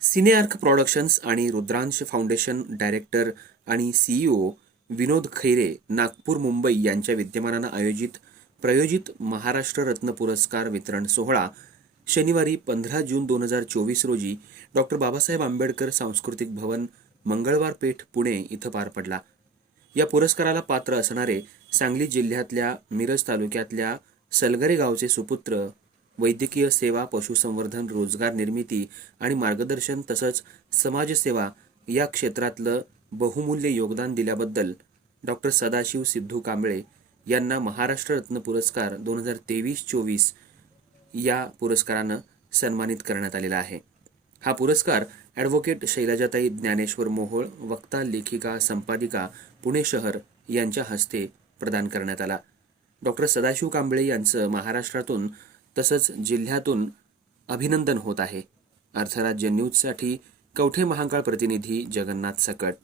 सिनेआर्क productions आणि Rudransh foundation director आणि CEO विनोद खैरे नागपूर मुंबई यांच्या विद्यमानानं प्रायोजित महाराष्ट्र रत्न पुरस्कार वितरण सोहळा शनिवारी 15 जून 2024 रोजी डॉक्टर बाबासाहेब आंबेडकर सांस्कृतिक भवन मंगळवार पेठ पुणे इथं पार पडला. या पुरस्काराला पात्र असणारे सांगली जिल्ह्यातल्या मिरज तालुक्यातल्या सलगरे गावचे सुपुत्र वैद्यकीय सेवा, पशुसंवर्धन, रोजगार निर्मिती आणि मार्गदर्शन तसंच समाजसेवा या क्षेत्रातलं बहुमूल्य योगदान दिल्याबद्दल डॉक्टर सदाशिव सिद्धू कांबळे यांना महाराष्ट्र रत्न पुरस्कार 2023-24 या पुरस्कारानं सन्मानित करण्यात आलेला आहे. हा पुरस्कार ॲडव्होकेट शैलजाताई ज्ञानेश्वर मोहोळ, वक्ता, लेखिका, संपादिका, पुणे शहर यांच्या हस्ते प्रदान करण्यात आला. डॉक्टर सदाशिव कांबळे यांचं महाराष्ट्रातून तसंच जिल्ह्यातून अभिनंदन होत आहे. अर्थराज्य न्यूजसाठी कवठे महांकाळ प्रतिनिधी जगन्नाथ सकट.